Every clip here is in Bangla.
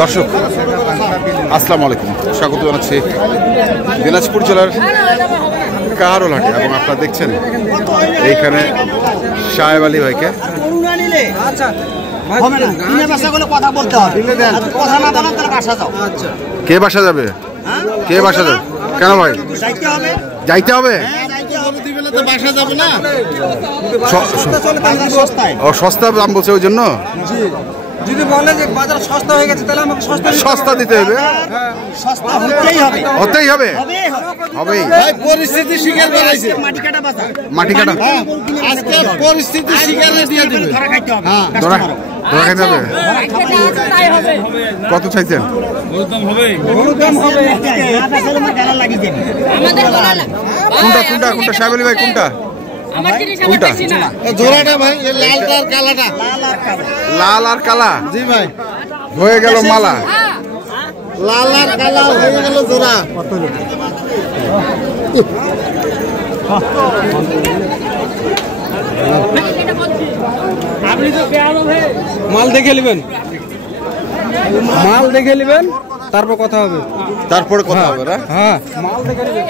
দর্শক আসসালামু আলাইকুম, স্বাগত জানাচ্ছি দিনাজপুর জেলার কাহারোল হাটে। এবং আপনারা দেখছেন এইখানে সাহেব আলী ভাইকে। কে বাসা যাবে? কে বাসা যাবে? কেন ভাই যাইতে হবে? সস্তা দাম বলছে ওই জন্য। যদি বলে যে বাজার সস্তা হয়ে গেছে তাহলে আমাকে সস্তা দিতে হবে। সস্তা হতেই হবে। হবেই। পরিস্থিতি স্বীকার করাইছে। মাটি কাটা আজকে পরিস্থিতি স্বীকার দিয়ে দিবে। ধরা খাইতে হবে। কত চাইছেন? কোনটা কোনটা কোনটা সাহেব আলী ভাই? কোনটা কোনটা? জোড়াটা ভাই, লালটা আর কালাটা। লাল আর কালা। জি ভাই, হয়ে গেল মালা। লাল আর কালা হয়ে গেল জোড়া। মাল দেখে নেবেন, মাল দেখে নেবেন, তারপর কথা হবে। তারপরে কথা হবে না? হ্যাঁ, মাল দেখে নেবেন।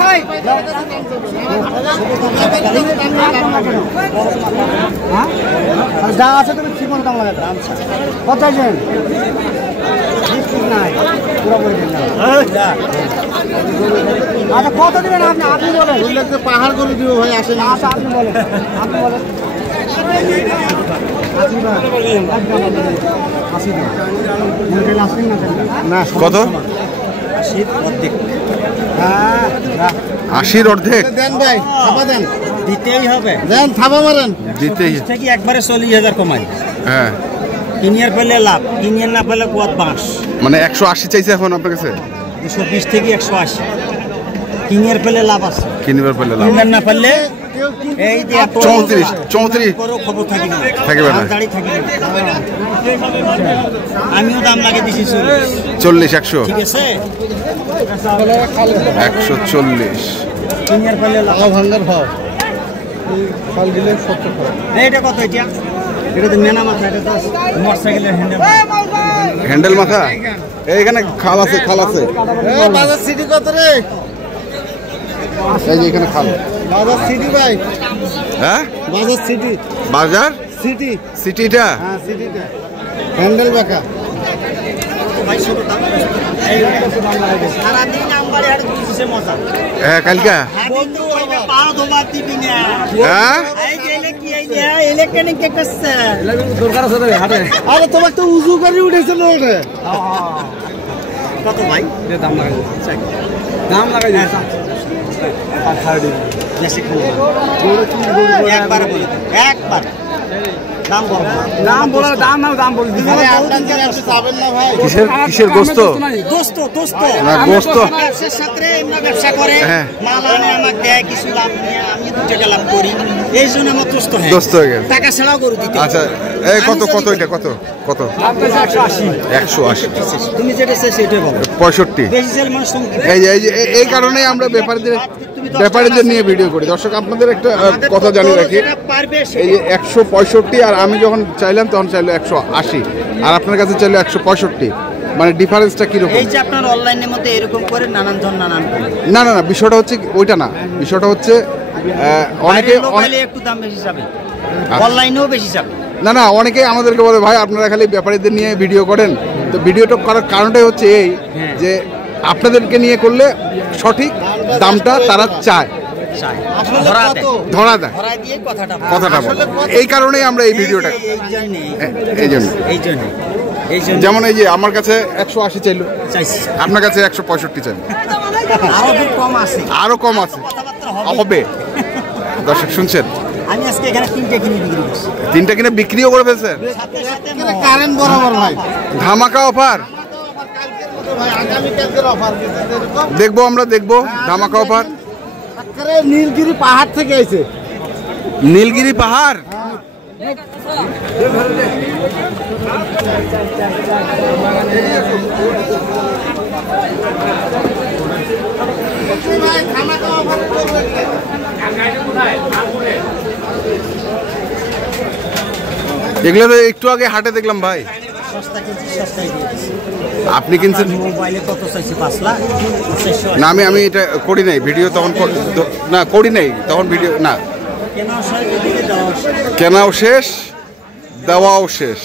ভাই যা আছে তুমি ঠিক মতো দাম লাগাতে। কত চাইছেন? আচ্ছা কত দিবেন আপনি? আপনি বলেন। পাহাড় করে দিব ভাই, আসেন। আচ্ছা আপনি বলেন, আপনি বলেন। কত? 80 অর্ধেক দেন ভাই, থাপা দেন। দিতেই হবে। দেন, থাপা মারেন। দিতেই থেকে একবারে 40,000 কমাই। হ্যাঁ, কিনিয়ার পেলে লাভ, কিনিয়ার না পেলে কুয়াত বাঁশ। মানে 180 চাইছে এখন আপনার কাছে? 220 থেকে 180। কিনিয়ার পেলে লাভ আছে, কিনিবার পেলে লাভ। কিনিয়ার না পেলে এই যে 34 করো খবর থাকি না, থাকবে না। দাঁড়ি থাকি না। আমিও দাম লাগিয়ে দিছি 40 100। ঠিক আছে, 140। কিনিয়ার পেলে লাভ। ভাঙ্গার ভাও ফল দিলে 70 টাকা। এইটা কত? এটা তো মেনা মাথা, এটা তো মোটরসাইকেলের হ্যান্ডেল মাথা। এইখানে খাল আছে, খাল আছে। বাজার সিটি কত রে? এই যে এখানে খাল। বাজার সিটি ভাই। হ্যাঁ, বাজার সিটি। বাজার সিটি। সিটিটা। হ্যাঁ, সিটিটা। হ্যান্ডেল বাঁকা। সারাদিন আমবাড়ি হাট ঘুরছে মজা। হ্যাঁ, কালকা। বন্ধু হইবে পা ধোবার দিবি না। হ্যাঁ, এই যে এলে কি এই যে ইলেকট্রনিক কে করছে দরকার আছে রে হাটে। আরে তোমার তো উজু করে উঠেছিল ওটা। কত ভাই? দাম লাগাই দাম লাগাই দিই। বেশি খাবো একবার বলে একবার দাম বল, দাম বলা দাম না, দাম বলি। আরে আপনাদের একটু যাবেন না ভাই? কিসের গোস্ত? দোস্ত দোস্ত না, গোস্ত। ব্যবসার সাথে আমরা ব্যবসা করে হ্যাঁ। মাল আনে আমাকে দেয়, কিছু লাভ নিয়ে আমি 2 টাকা লাভ করি, এই জন্য আমার দোস্ত হয়। দোস্ত হয়ে গেছে। টাকা ছাড়াও গরু দিতে। আচ্ছা, এই কত কত এটা কত কত? 180। তুমি যেটা চাই সেটাই বলো। 65। বেশি সেল মানুষ এই কারণেই আমরা ব্যাপারীদের নিয়ে ভিডিও করি। দর্শক আপনাদের একটা কথা জানিয়ে রাখি, এই যে 165 আর আমি যখন চাইলাম তখন চাইলো 180, আর আপনার কাছে চাইলো 165। মানে ডিফারেন্সটা কিরকম? এই যে আপনার অনলাইনের মধ্যে এরকম করে নানান জন নানান না না না, বিষয়টা হচ্ছে ওইটা না। বিষয়টা হচ্ছে অনেকে একটু দাম বেশি যাবে, অনলাইনেও বেশি যাবে। না না, অনেকে আমাদেরকে বলে ভাই আপনারা খালি ব্যাপারীদের নিয়ে ভিডিও করেন। তো ভিডিওটা করার কারণটাই হচ্ছে এই যে আপনাদেরকে নিয়ে করলে সঠিক দামটা তারা চায়, ধরা দেয় কথাটা বলে। এই কারণেই আমরা এই ভিডিওটা এই জন্য যেমন এই যে আমার কাছে 180 চাইলো, আপনার কাছে 165 চাইলো, আরো কম আছে হবে। দর্শক শুনছেন, আমি আজকে এখানে 3টে কিনে বিক্রি করছি। 3টে কিনে বিক্রিও করে ফেলছেন? কারেন্ট বরাবর ভাই, ধামাকা অফার। দেখবো, আমরা দেখবো ধামাকা অফার। নীলগিরি পাহাড় থেকে আইছে। নীলগিরি পাহাড়? এগুলো তো একটু আগে হাটে দেখলাম ভাই। সস্তা কিনছি, সস্তায় দিয়েছি। আপনি কিনছেন? মোবাইলে কত চাইছি? 5 লাখ। না, আমি এটা করি নাই ভিডিও তখন, না করি নাই তখন ভিডিও, না কেনাও শেষ, দেওয়াও শেষ।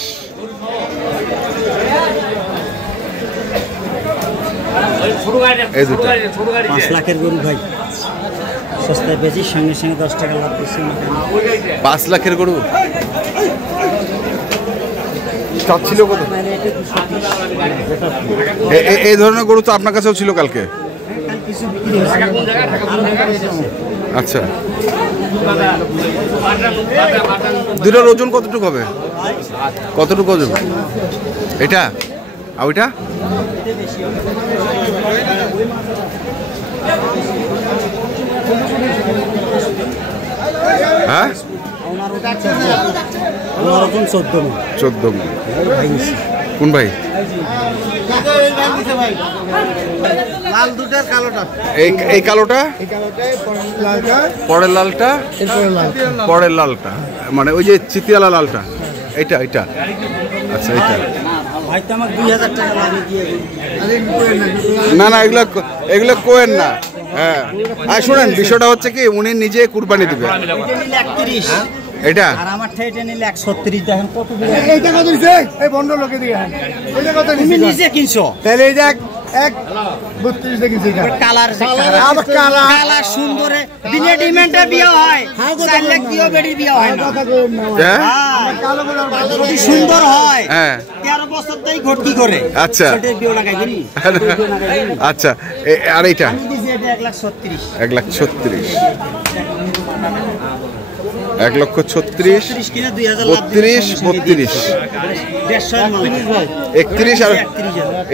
এই দুটো 5 লাখের গরু ভাই, সস্তায় বেশি, সঙ্গে সঙ্গে 10 টাকা লাভ দিচ্ছি। 5 লাখের গরু ছিল কত? এই ধরনের গরু তো আপনার কাছেও ছিল কালকে। আচ্ছা, দুটোর ওজন কতটুকু হবে? কতটুকু ওজন এটা আর ওইটা? হ্যাঁ, 14 মণ। কোন ভাই? লাল দুটার কালোটা, এই কালোটা, পরের লালটা, পরের লালটা মানে ওই যে চিতিয়ালা লালটা, এটা এটা। আচ্ছা, এটা ভাই তো আমার 2000 টাকা লাগে দিয়ে। না না, এগুলো কোয়েন না। হ্যাঁ, আর শুনেন, বিষয়টা হচ্ছে কি, উনি নিজে কুরবানি দিবে। এটা আর আমার এটা নিলে 136। দেখেন কত দিন। এইটা কত দিছে? এই বন্ধ লোকে দিয়ে এইটা কত তুমি দিছে? নিজে কিনছো তাহলে এই দেখ 132 দেখি এটা কালার, আবার কালার কালার সুন্দরে দিনে ডিমান্ডে বিয়ে হয়। 4 লাখ দিয়েও বেড়ি বিয়ে হয় না। হ্যাঁ, কালো কালো যদি সুন্দর হয়, হ্যাঁ 13 বছর তাই ঘটকি করে। আচ্ছা, এটা বিয়ে লাগাই দিনি। আচ্ছা। আর এইটা আমি দিছি এটা 136। 136, 136, কিনা 2000 লাভ 32, 32, 31 আর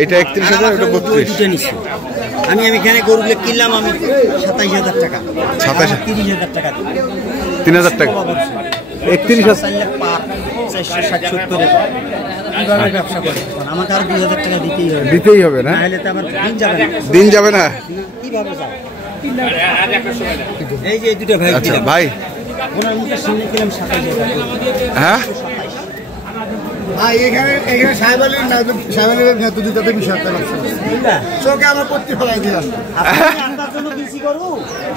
এটা 31,000, এটা 32। আমি এখানে গরুগুলো কিনলাম আমি 27,000 টাকা। 27,000 30,000 টাকা 3,000 টাকা, 31,000। 4 লাখ পার 460-70 কিভাবে ব্যবসা করে? আমাকে আর 2,000 টাকা দিতেই হবে না, নাহলে তো আমার দিন যাবে না। দিন যাবে না। কিভাবে যাবে? এই যে এই দুটো ভাই আচ্ছা দিলাম। ভাই, ওনার মুখে শুনে কিলাম 27,000। হ্যাঁ এখানে সাহেবালির না, সাহেবালির না, তুই তাতে বিষয় চোখে আমার পত্তি ফেলাই দিলাম। আপনার জন্য কিনছি গরু,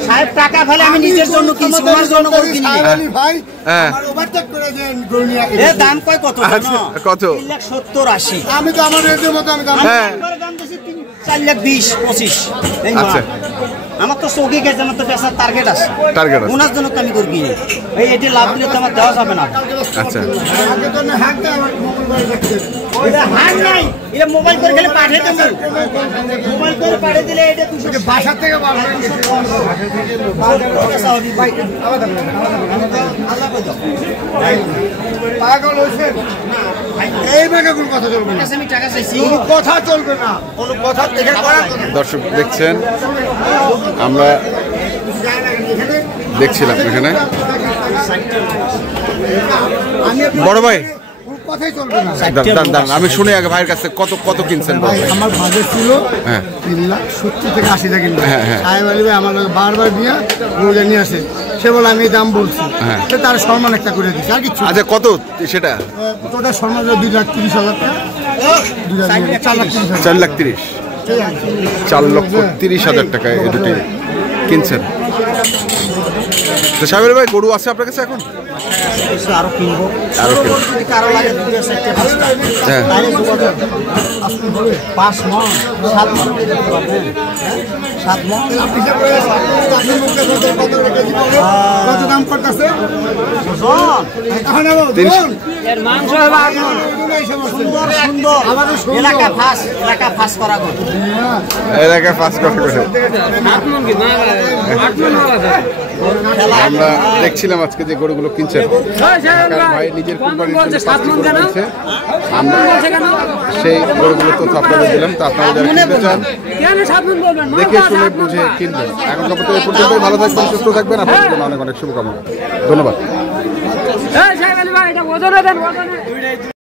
সাহেব টাকা ফেলে আমি নিজের জন্য কিনছি, তোমার জন্য গরু কিনি। সাহেবালি ভাই হ্যাঁ, আমার ওভারটেক করে দেন গরু নিয়ে। এ দাম কয় কত জানো? আচ্ছা, কত? 3,70,80। আমি তো আমার রেটের মতো আমি দাম হ্যাঁ। দাম দিছি 4,20-25। এই মা। আচ্ছা। আমার তো চৌকি গেছে, আমার তো বেচার টার্গেট আছে। টার্গেট আছে। ওনার জন্য তো আমি গরু কিনি। এটি লাভ দিলে তো আমার দেওয়া যাবে না। আচ্ছা, আগে তো না হাঁক দেয় আমার মোবাইল বাড়ি রাখতে। এটা হার নাই, এটা মোবাইল করে খেলে পাঠিয়ে দেবো। মোবাইল করে পাঠিয়ে দিলে এটা 200 বাসার থেকে বার করে ভাই পাগল হয়েছে। এই ব্যাগে কোনো কথা চলবে না, আমি টাকা চাইছি। কোনো কথা চলবে না, কোনো কথা দেখে করা দর্শক দেখছেন, আমরা দেখছিলাম এখানে। আমি বড় ভাই, কোনো কথাই চলবে না। দাঁড়ান, আমি শুনি আগে ভাইয়ের কাছে কত কত কিনছেন। বড় ভাই ভাই, আমার বাজেট ছিল হ্যাঁ 3,70,000 থেকে 80,000 কিনবো। হ্যাঁ, হ্যাঁ। সাহেব আলী ভাই আমার লোক বারবার নিয়ে গরুটা নিয়ে আসে, সে বলে আমি এই দাম বলছি, হ্যাঁ। সে তার সম্মান একটা করে দিচ্ছে আর কিছু। আচ্ছা, কত সেটা? টোটাল সম্মান 2,30,000 টাকা, 4,30,000। 4,30,000, 4,30,000 টাকা এই দুটি কিনছেন। তো সাহেবের ভাই, গরু আছে আপনার কাছে এখন? আরো কিনবো, আরো কিনবো। যদি কারো লাগে 2-4-5টা, হ্যাঁ। তাহলে যোগাযোগ। 5 মণ, 7 মণ দিতে পারবেন? 7 মণ কত দাম করতেছে? জন। এর মাংস সুন্দর সুন্দর এলাকা ফাঁস করা গো। এলাকা পাস করে আমরা দেখছিলাম আজকে যে গরুগুলো কিনছেন। ভাই নিজের কুরবানির জন্য 5টি গরু কিনছে। আমরা সেই গরুগুলো তো আপনাদের দিলাম। তো আপনারা যারা কিনতে চান দেখে শুনে বুঝে কিনবেন। এখন পর্যন্ত এই পর্যন্তই। ভালো থাকবেন, সুস্থ থাকবেন। আপনাদের জন্য অনেক অনেক শুভকামনা। ধন্যবাদ। ওজনে দেন